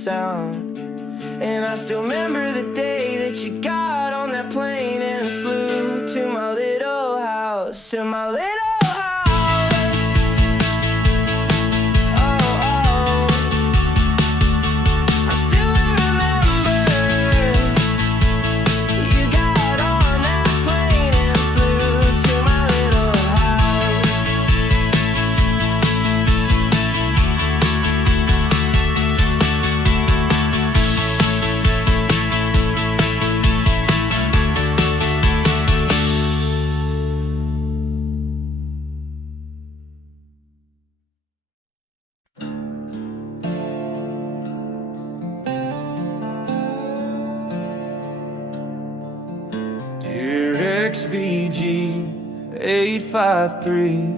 sound. And I still remember the day that you got on that plane and flew to my little house, to my little house. XBG 853,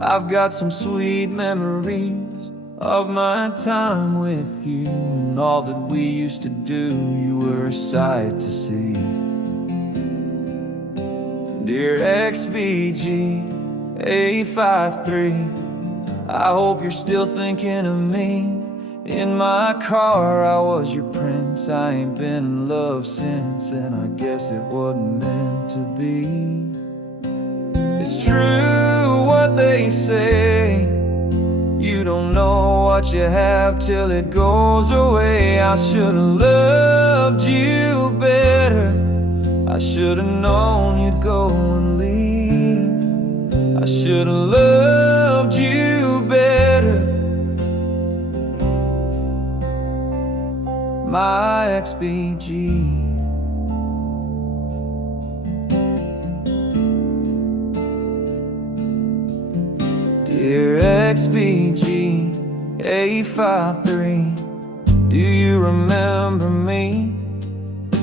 I've got some sweet memories of my time with you, and all that we used to do, you were a sight to see. Dear XBG 853, I hope you're still thinking of me. In my car I was your prince, I ain't been in love since, and I guess it wasn't meant to be. It's true what they say, you don't know what you have till it goes away. I should've loved you better, I should've known you'd go and leave. I should've loved you better, my XBG. Dear XBG 853, do you remember me?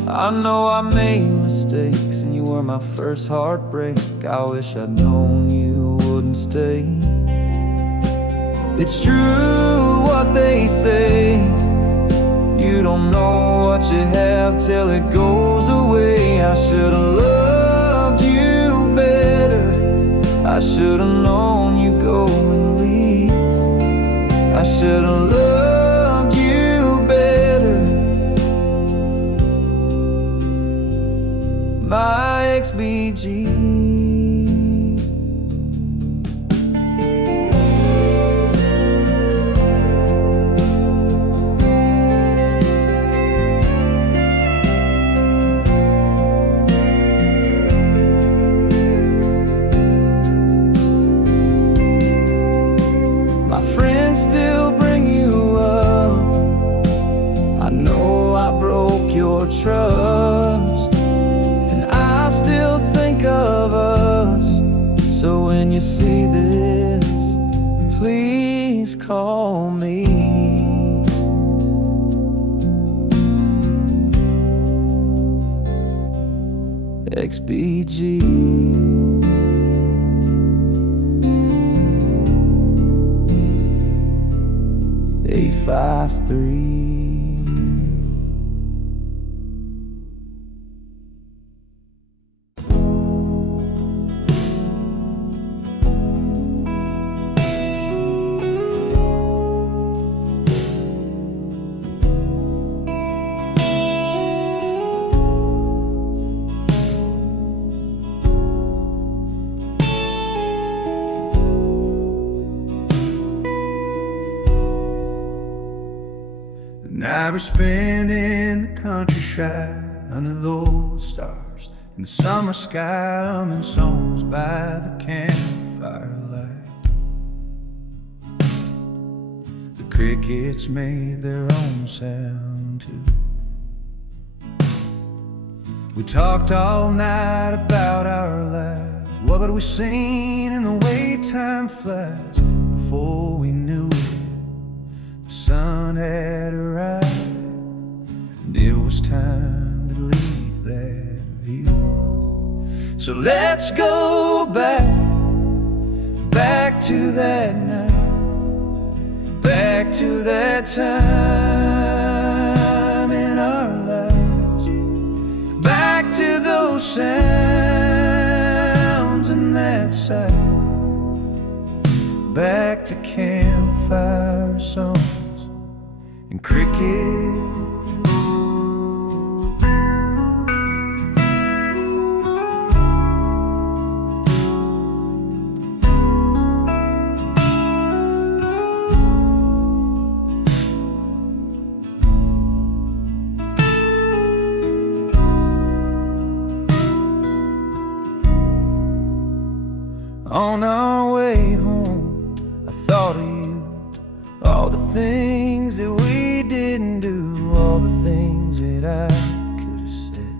I know I made mistakes, and you were my first heartbreak. I wish I'd known you wouldn't stay. It's true what they say, you don't know what you have till it goes away. I should've loved you better, I should've known you'd go and leave. I should've loved you better, my XBG. Still bring you up, I know I broke your trust, and I still think of us. So when you see this, please call me. XBG 853. Now we're spending the countryside under those stars, in the summer sky, humming songs by the campfire light. The crickets made their own sound too. We talked all night about our lives. What had we seen in the way time flies? Before we knew it, the sun had arrived, and it was time to leave that view. So let's go back to that night, back to that time in our lives, back to those sounds and that sight, back to campfire songs and crickets On our way home, I thought of you. All the things that we didn't do, all the things that I could have said.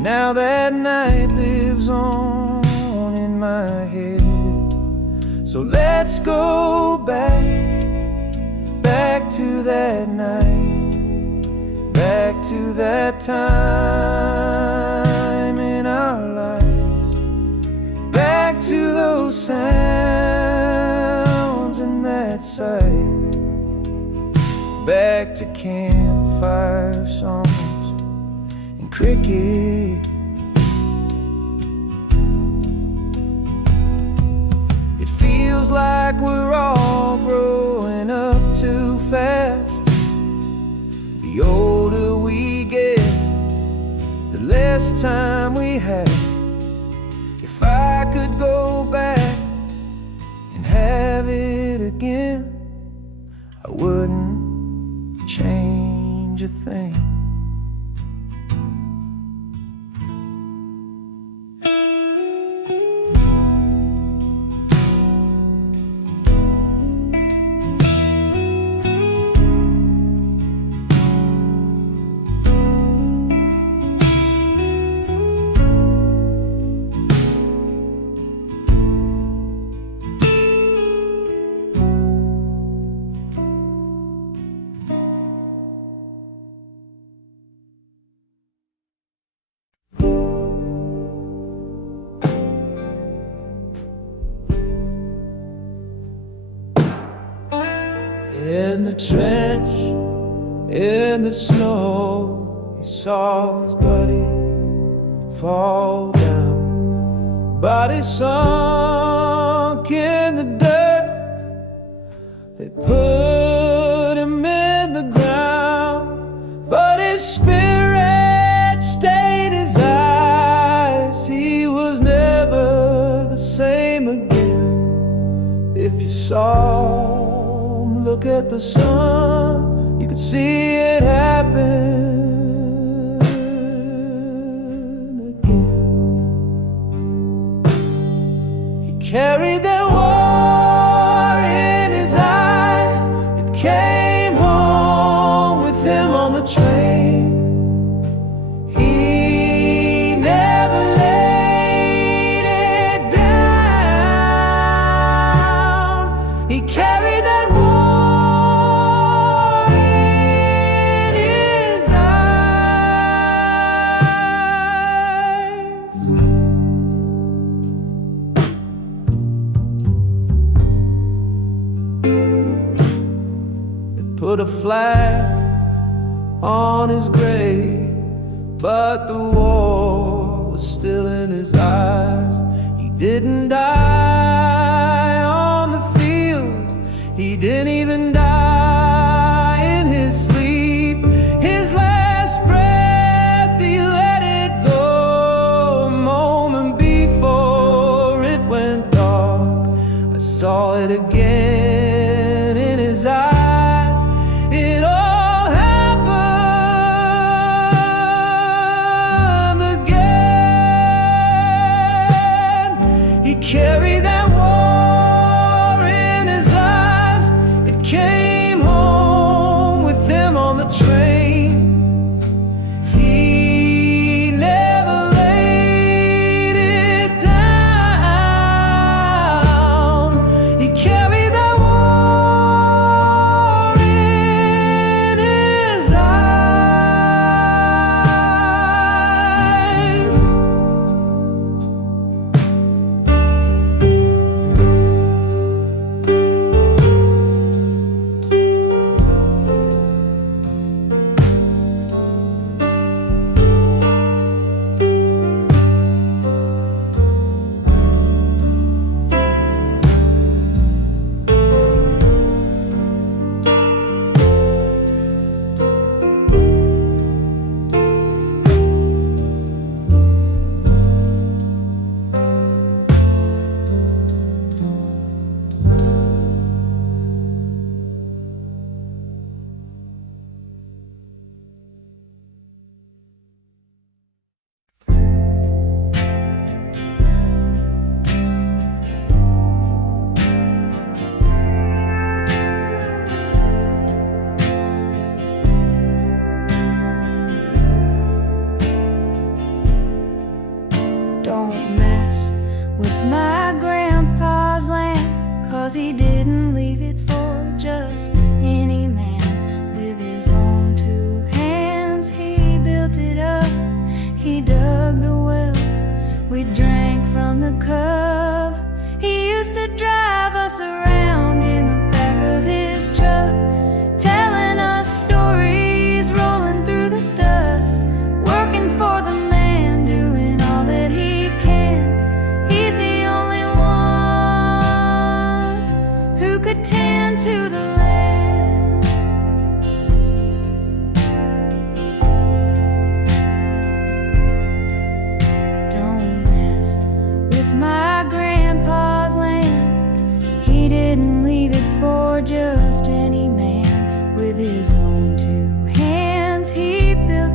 Now that night lives on in my head. So let's go back to that night, back to that time in our lives, back to those sounds and that sight, back to campfire songs and cricket. It feels like we're all growing up too fast. The older we get, the less time we have. If I could go back and have it again, I wouldn't change a thing. In the trench, in the snow, he saw his buddy fall down. Body sunk in the dirt, they put him in the ground, but his spirit stayed his eyes. He was never the same again. If you saw look at the sun, you could see it happen again. He carried that war in his eyes. It came home with him on the train. He never laid it down. He carried that war. Put a flag on his grave, but the war was still in his eyes. He didn't die on the field, he didn't even die in his sleep. His last breath, he let it go a moment before it went dark. I saw it again in his eyes. Carry that war in his eyes. It came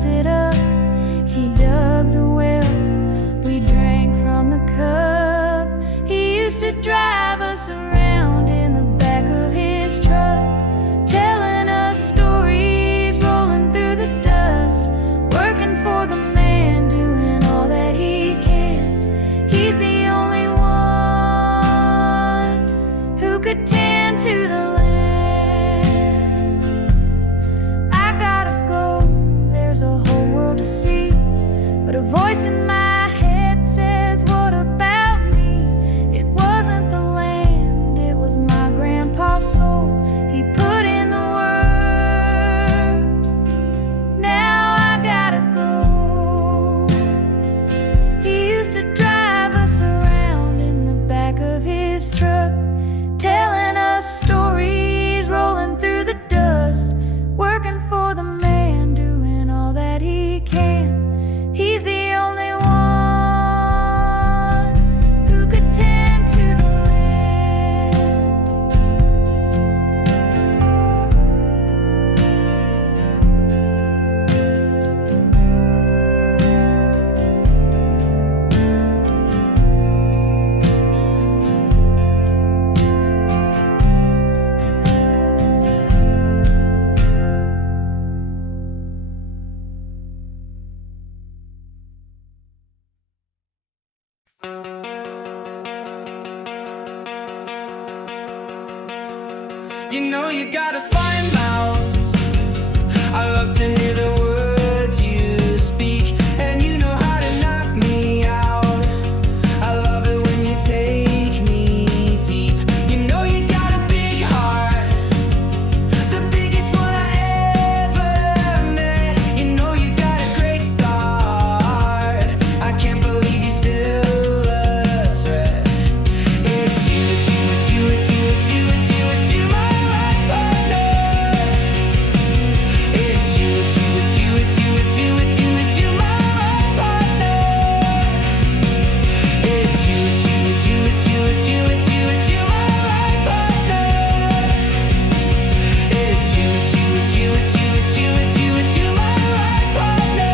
it up. He dug the well, we drank from the cup. He used to drive us around in the back of his truck, telling us stories, rolling through the dust, working for the man, doing all that he can. He's the only one who could tend to the land. I gotta go, there's a whole world to see, but a voice in my head says, what about me? It wasn't the land, it was my grandpa's soul. He put in the work, now I gotta go. He used to drive us around in the back of his truck, telling us stories, rolling through the dust, working for the man, doing all that he can. He's the only one who could tend to the land. You know you gotta find out. I love to hear the words you speak, and you know how to knock me out. I love it when you take me deep. You know you got a big heart, the biggest one I ever met. You know you got a great start. I can't believe you're still a threat. It's you, it's you, it's you, it's you, it's you, it's you, it's you, my life partner. It's you, it's you, it's you, it's you, it's you, it's you, it's you, my life partner. It's you, it's you, it's you, it's you, it's you, it's you, it's you, my life partner. It's you, it's you, it's you, it's you, it's you, it's you, it's you, my life partner.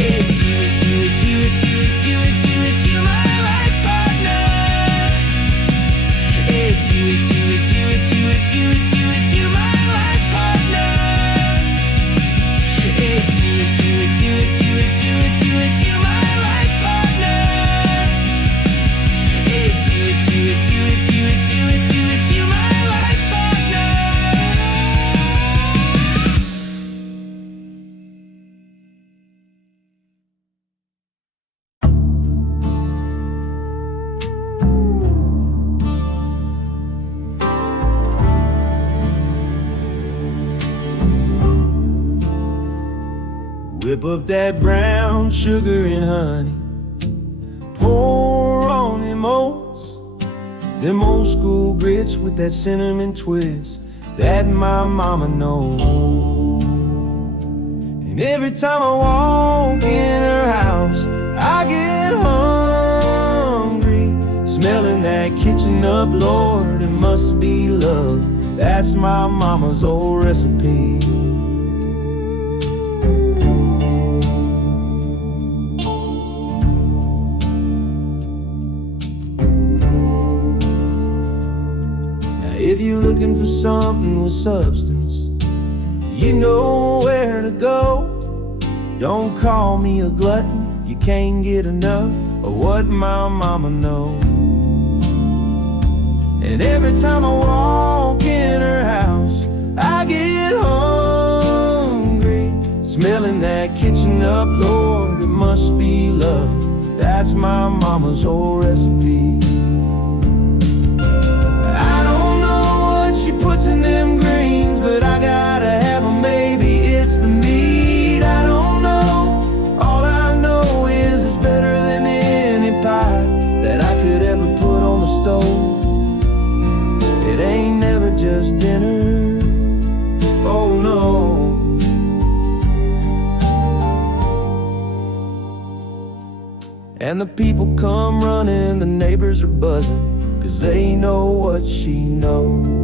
It's you, it's you, it's you, it's you, it's you, it's you, it's you, my life partner. It's you, it's you, it's you, it's you, it's you, it's you, it's you, my life partner. It's you, it's you, it's you, it's you, it's you, it's you, it's you, my life partner. It's you, it's you, it's you, it's you, it's you, it's you, it's you, my life partner. Whip up that brown sugar and honey, pour on them oats, them old school grits with that cinnamon twist that my mama knows. And every time I walk in her house, I get hungry, smelling that kitchen up, Lord, it must be love. That's my mama's old recipe. If you're looking for something with substance, you know where to go. Don't call me a glutton, you can't get enough of what my mama knows. And every time I walk in her house, I get hungry. Smelling that kitchen up, Lord, it must be love. That's my mama's whole recipe. I don't know what she puts in them greens, but I gotta have them, maybe it's the meat. I don't know, all I know is it's better than any pie that I could ever put on the stove. It ain't never just dinner, oh no. And the people come running, the neighbors are buzzing, 'cause they know what she knows.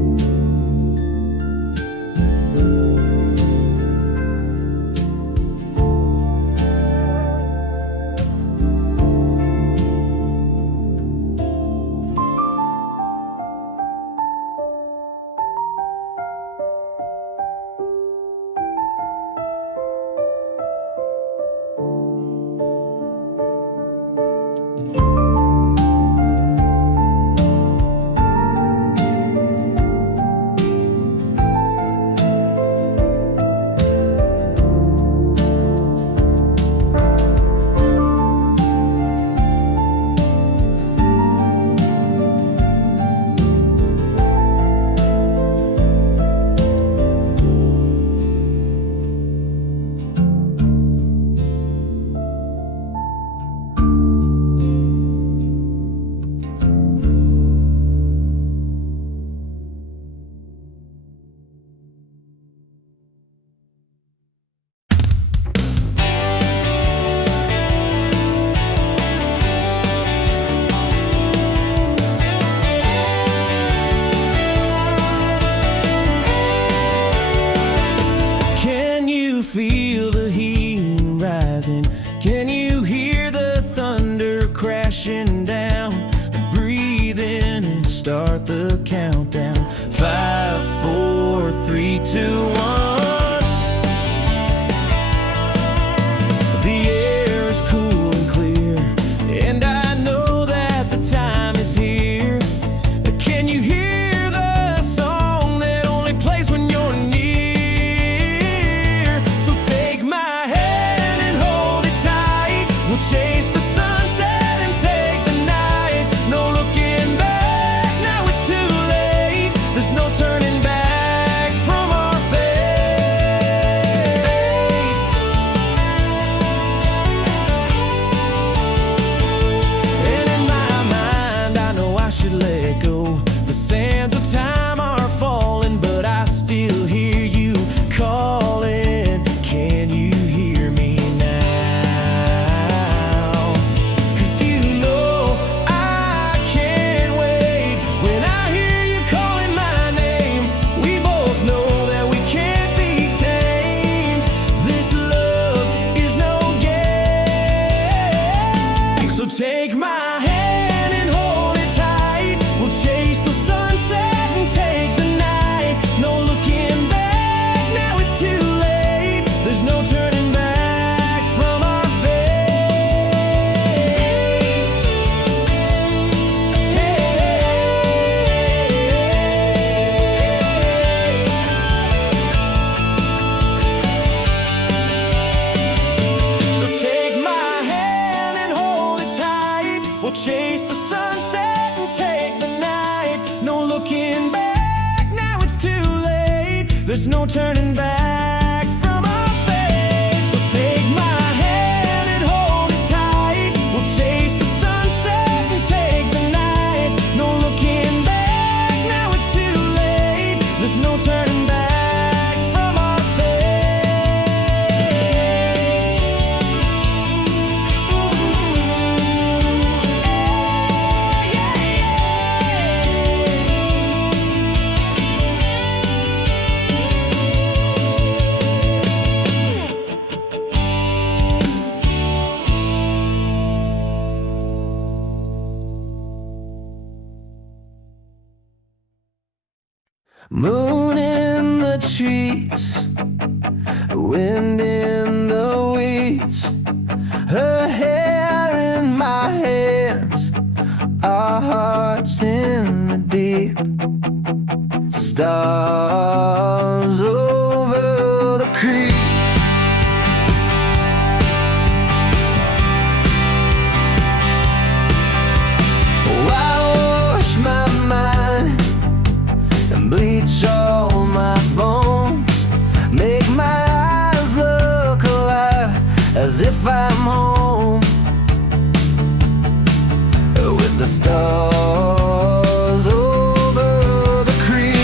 Feel the heat rising. Can you hear the thunder crashing down? Breathe in and start the countdown. 5, 4, 3, 2, 1. The air is cool and clear, and I know that the time is here. Can you hear the song that only plays when you're near? Chase the sunset and take the night. No looking back, now it's too late. There's no turning back from our fate. And in my mind, I know I should let go. The sands of time are falling, but I still hear you calling. Can you hear me now? Take my hand and hold it tight. We'll chase the sunset and take the night. No looking back, now it's too late. There's no turning back from our fate. So take my hand and hold it tight. We'll chase the sunset and take the night. No looking back, now it's too late. There's no turning back from our fate. So take my hand and hold it tight. We'll chase the sunset and take the night. No looking back, now it's too late. There's no turning back from our fate. Moon in the trees, wind in the weeds, her hair in my hands, our hearts in the deep. Stars over the creek. Wash my mind and bleach all my bones, make my eyes look alive as if I'm home with the stars over the creek.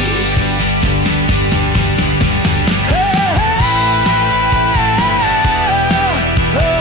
Hey, hey, hey,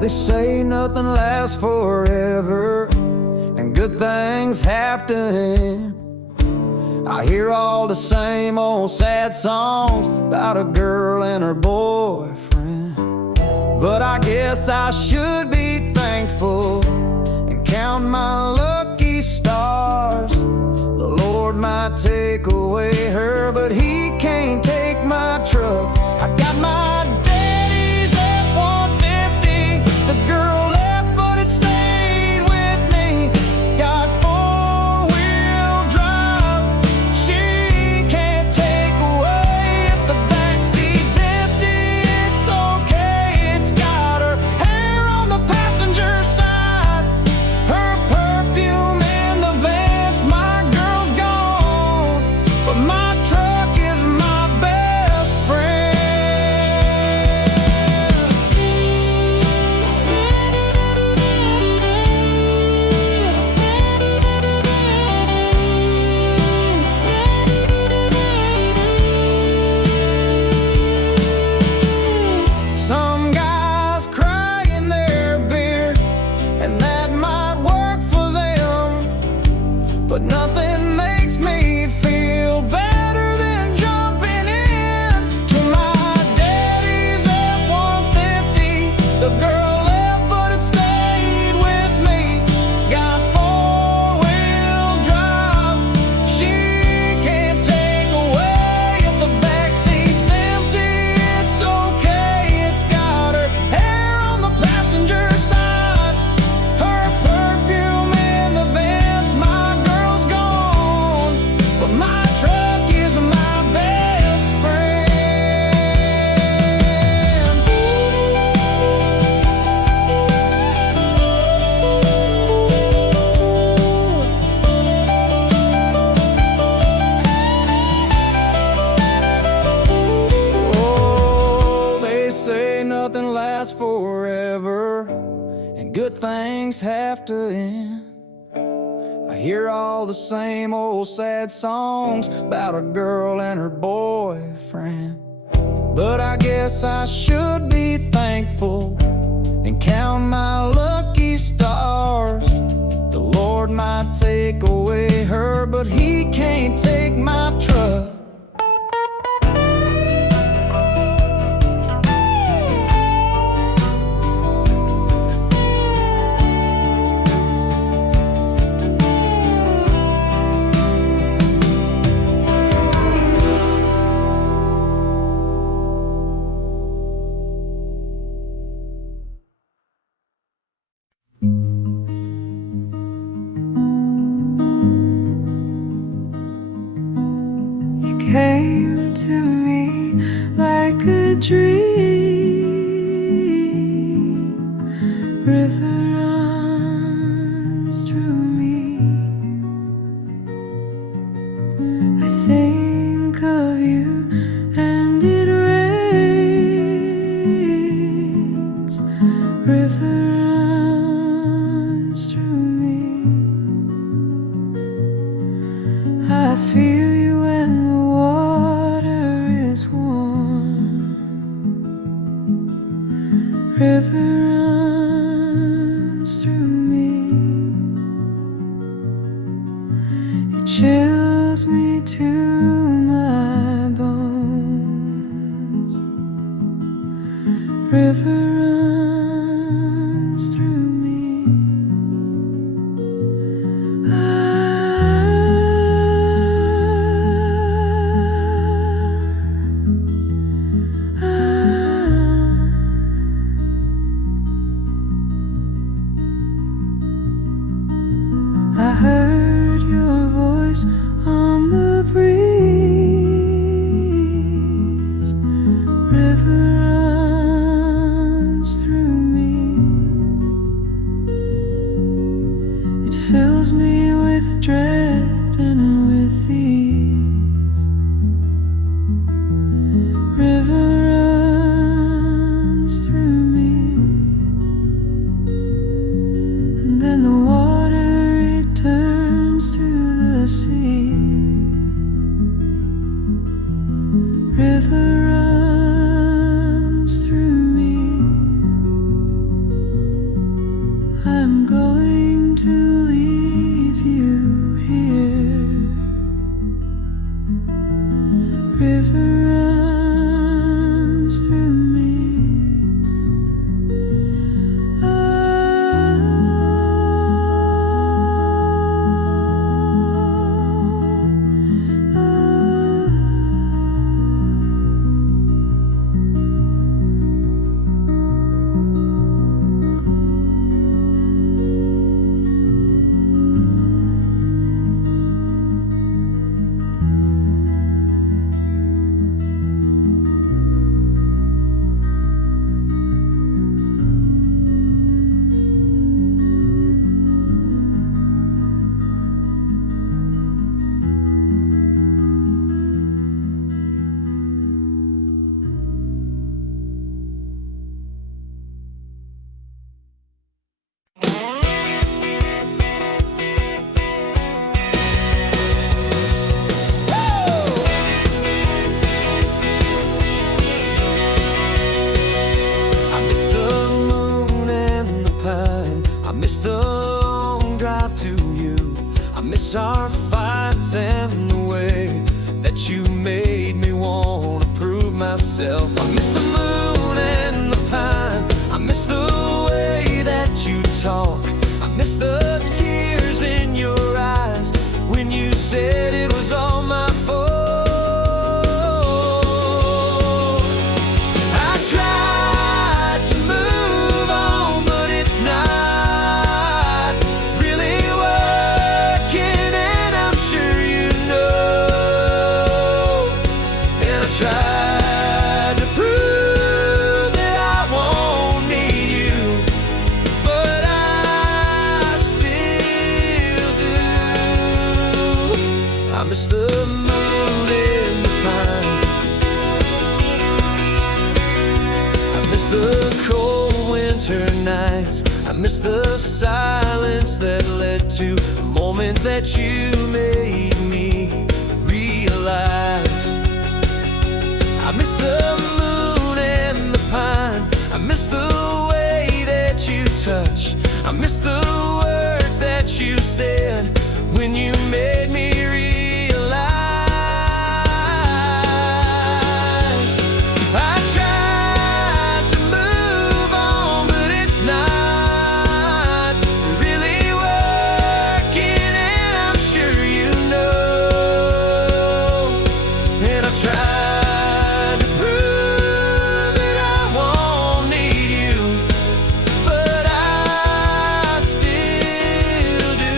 They say nothing lasts forever, and good things have to end. I hear all the same old sad songs about a girl and her boyfriend, but I guess I should be thankful and count my lucky stars. The Lord might take away her, but He can't take my truck. I got my daddy's F-150. The girl left, but it stayed with me. Got four-wheel drive. She can't take away if the backseat's empty. It's okay. It's got her hair on the passenger side, her perfume in the vents. My girl's gone, but my truck but things have to end. I hear all the same old sad songs about a girl and her boyfriend. But I guess I should be thankful and count my lucky stars. The Lord might take away her, but He can't take my trust. You came to me like a dream. River runs through me. I think of you and it rains. River runs through me. I feel you when the water is warm. River runs through me. It chills me to my bones. River runs through me. I heard your voice on the breeze. River runs through me. It fills me with dread and with ease. River runs through me. And then the water returns to the sea. River runs through me. I'm going to leave you here. River runs through me. I miss the moon and the pine. I miss the long drive to you. I miss our fights and the way that you made me want to prove myself. I miss the moon and the pine. I miss the way that you talk. I miss the tears in your eyes when you said it was all my fault. I tried to move on, but it's not really working, and I'm sure you know. And I tried to prove that I won't need you, but I still do. I miss the moon and the pine. I miss the cold winter nights. I miss the silence that led to the moment that you made me realize. I miss the moon and the pine. I miss the way that you touch. I miss the words that you said when you made me realize. I tried to move on, but it's not really working, and I'm sure you know. And I tried to prove that I won't need you, but I still do.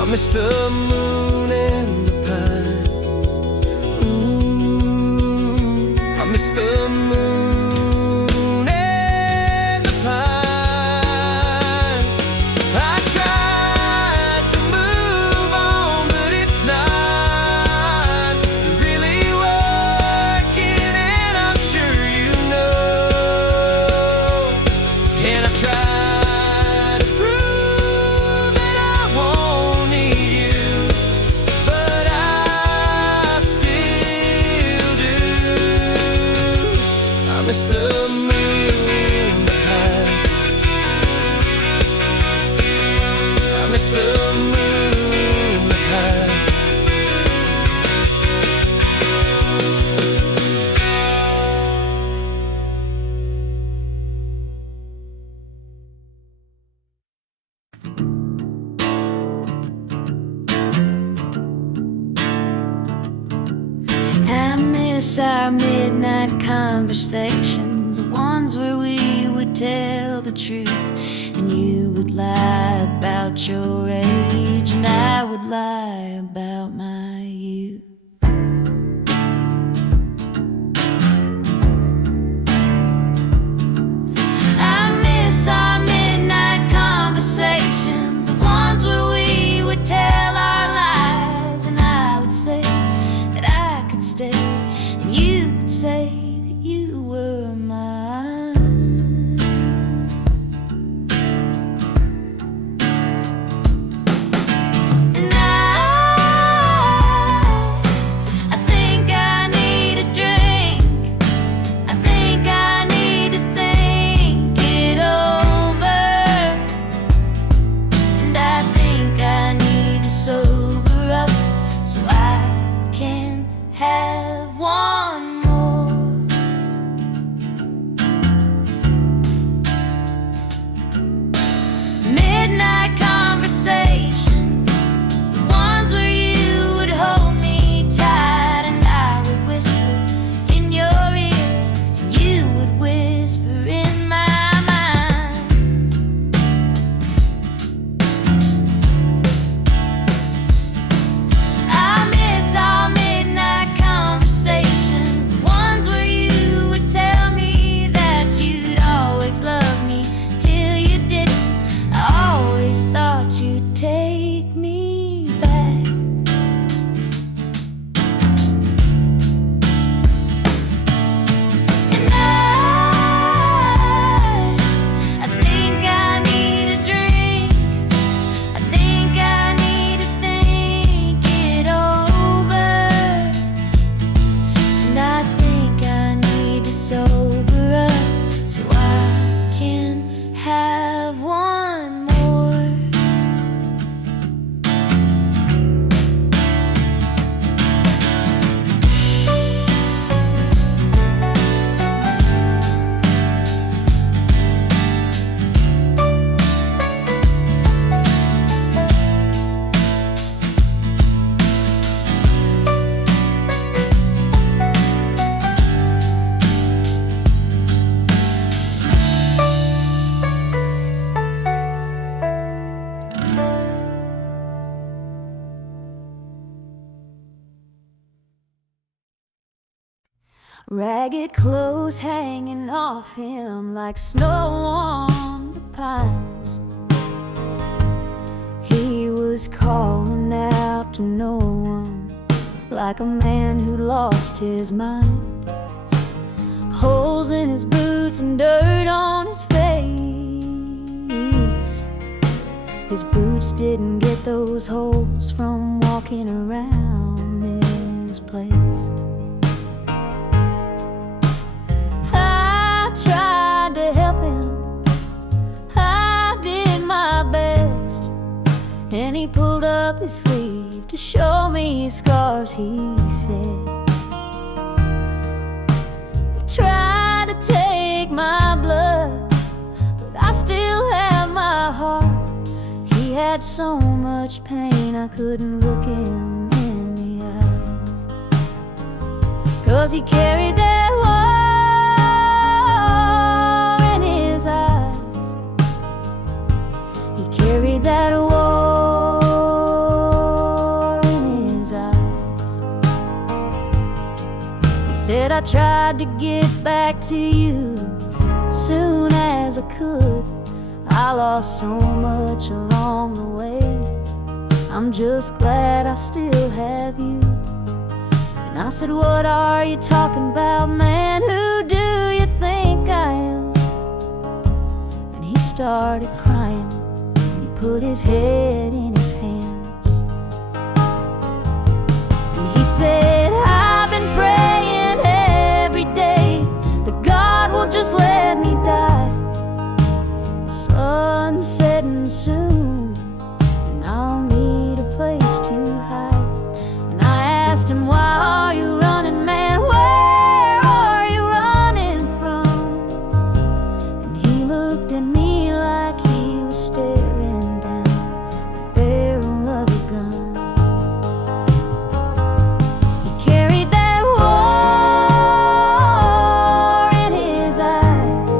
I miss the moon and the pine. Ooh, I miss the moon and the pine. I tried to move on, but it's not really working, and I'm sure you know. And I tried to prove that I won't need you, but I still do. I miss the moon, the pine. I miss the moon, the pine. I miss our midnight conversations, the ones where we would tell the truth, and you would lie about your age, and I would lie about my youth. I miss our midnight conversations, the ones where we would tell our lies, and I would say that I could stay, and you would say that you were mine. And I think I need a drink. I think I need to think it over, and I think I need to sober up so I can have one more. Midnight conversation, the ones where you would hold me tight, and I would whisper in your ear, and you would whisper in my mind. I miss our midnight conversations, the ones where you would tell me that you'd always love me till you didn't. I always thought you'd take me back. And I think I need a drink. I think I need to think it over, and I think I need to sober up so I can have one more. Ragged clothes hanging off him like snow on the pines. He was calling out to no one, like a man who lost his mind. Holes in his boots and dirt on his face. His boots didn't get those holes from walking around this place. I tried to help him, I did my best, and he pulled up his sleeve to show me his scars. He said, "They tried to take my blood, but I still have my heart." He had so much pain I couldn't look him in the eyes, 'cause he carried that war in his eyes. He carried that war in his eyes. He said, "I tried to get back to you soon as I could. I lost so much along the way. I'm just glad I still have you." And I said, "What are you talking about, man? Who do you think I am?" And he started crying, and he put his head in his hands. And he said, "I've been praying every day that God will just let me die. The sun's setting soon, and I'll need a place to hide." And I asked him, "Why are you running, man? Where are you running from?" And he looked at me like he was staring down the barrel of a gun. He carried that war in his eyes.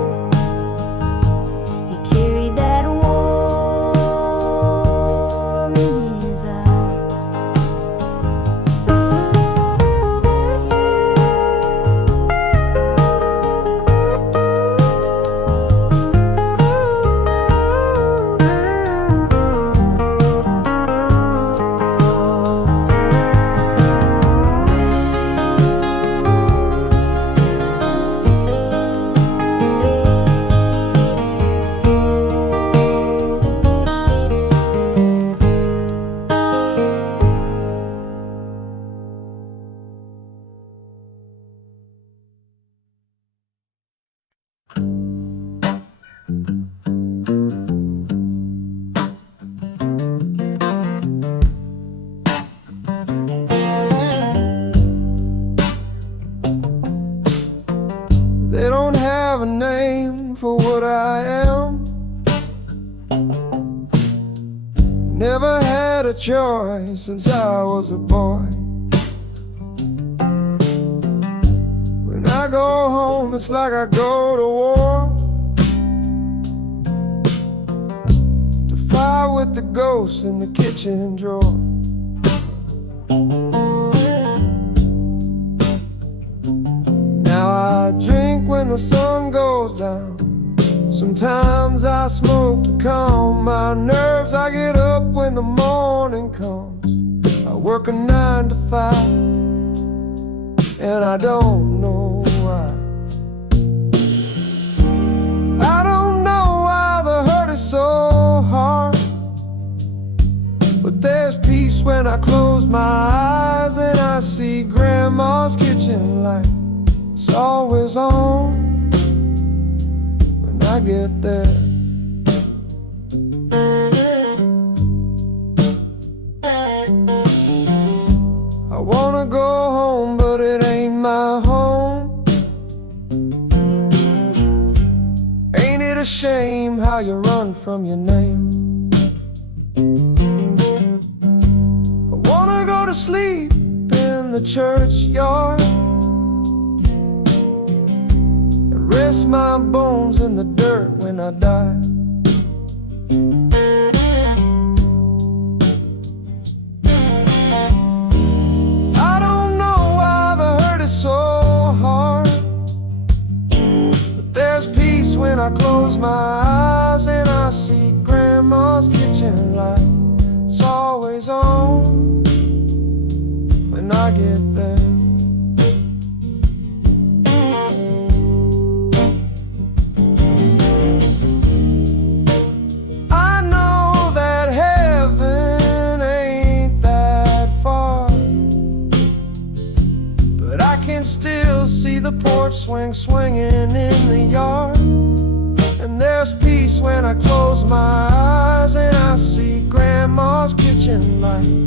He carried that war in his eyes. They don't have a name for what I am. Never had a choice since I was a boy. When I go home, it's like I go to war, to fight with the ghosts in the kitchen drawer. Now I drink when the sun goes down. Sometimes I smoke to calm my nerves. I get up when the morning comes. I work a 9 to 5, and I don't know why. I don't know why the hurt is so hard, but there's peace when I close my eyes and I see Grandma's kitchen light. It's always on when I get there. I wanna go home, but it ain't my home. Ain't it a shame how you run from your name? I wanna go to sleep in the churchyard, rest my bones in the dirt when I die. I don't know why the hurt is so hard, but there's peace when I close my eyes and I see Grandma's kitchen light. It's always on when I get there. I know that can still see the porch swing swinging in the yard. And there's peace when I close my eyes and I see Grandma's kitchen light.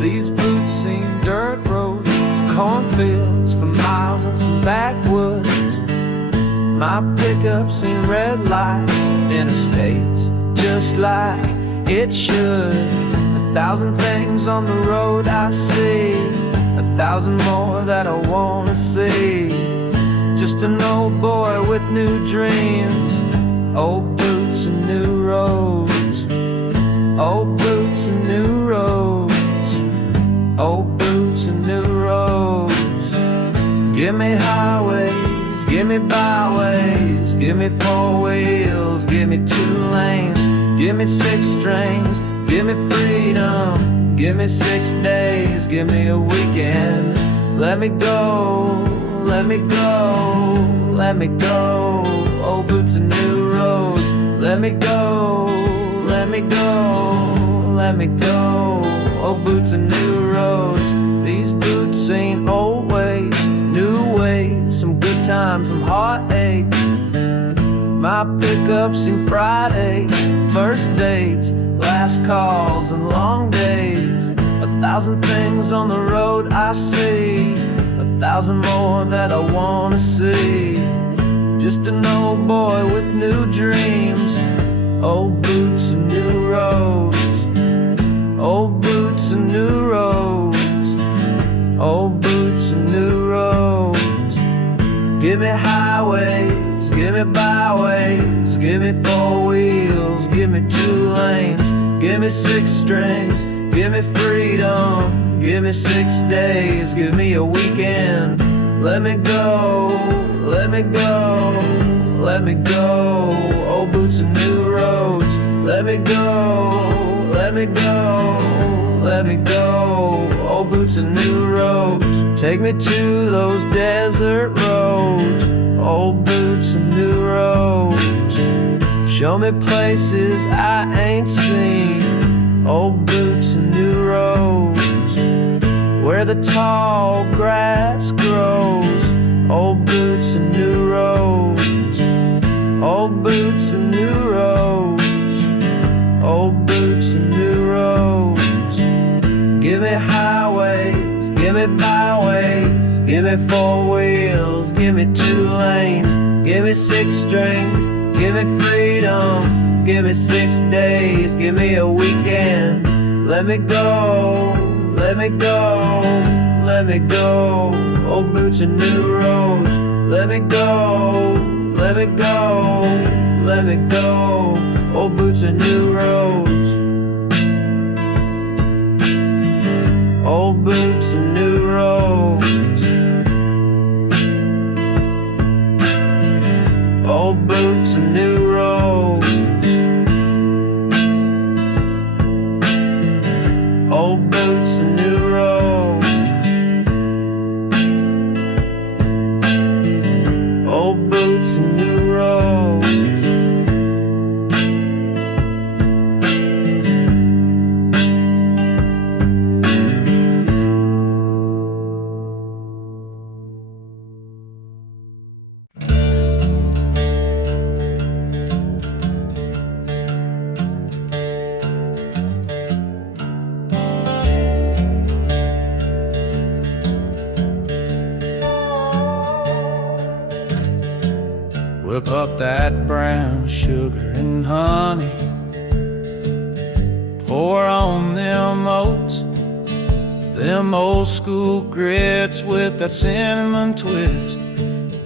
These boots seem dirt roads, cornfields for miles and some backwoods. My pickup seen red lights, interstates, just like it should. 1,000 things on the road I see, 1,000 more that I wanna see. Just an old boy with new dreams, old boots and new roads, old boots and new roads, old boots and new roads. Give me highways, give me byways, give me 4 wheels, give me 2 lanes, give me 6 strings, give me freedom, give me 6 days, give me a weekend. Let me go, let me go, let me go. Old boots and new roads. Let me go, let me go, let me go. Old boots and new roads. These boots ain't old ways, new ways. Some good times, some heartache. My pickups in Friday, first dates, last calls and long days. 1,000 things on the road I see, 1,000 more that I wanna see. Just an old boy with new dreams, old boots and new roads, old boots and new roads, old boots and new roads. Give me highways, give me byways, give me 4 wheels, give me 2 lanes, give me 6 strings, give me freedom, give me 6 days, give me a weekend. Let me go, let me go, let me go. Old boots and new roads. Let me go, let me go, let me go. Old boots and new roads. Take me to those desert roads. Old boots and new roads. Show me places I ain't seen. Old boots and new roads. Where the tall grass grows. Old boots and new roads. Old boots and new roads. Old boots and new roads. Give me highways, give me byways, give me 4 wheels, give me 2 lanes, give me 6 strings, give me freedom, give me 6 days, give me a weekend. Let me go, let me go, let me go. Old boots and new roads. Let me go, let me go, let me go. Old boots and new roads. Old boots and new roads. Old boots and new roads. Old boots and new roads. Old boots and new roads. whip up that brown sugar and honey, pour on them oats, them old school grits with that cinnamon twist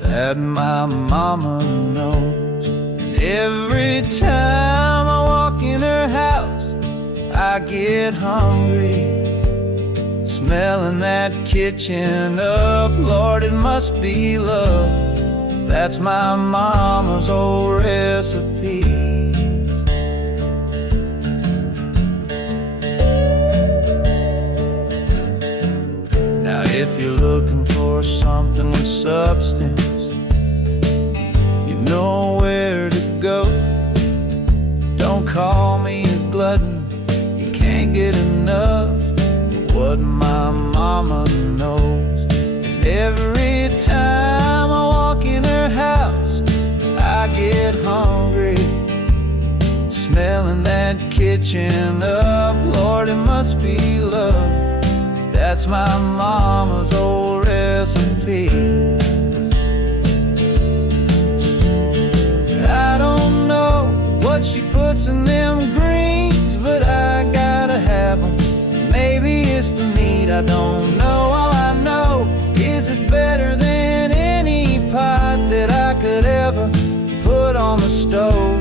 that my mama knows. And every time I walk in her house, I get hungry, smelling that kitchen up. Lord, it must be love. That's my mama's old recipes. Now if you're looking for something with substance, you know where to go. Don't call me a glutton, you can't get enough of what my mama knows. And every time I walk in her house, I get hungry, smelling that kitchen up. Lord, it must be love. That's my mama's old recipe. I don't know what she puts in them greens, but I gotta have them. Maybe it's the meat, I don't know. All I know is it's better than any pot that I could ever put on the stove.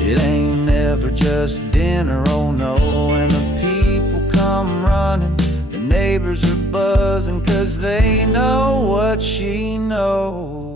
It ain't never just dinner, oh no. And the people come running, the neighbors are buzzing, 'cause they know what she knows.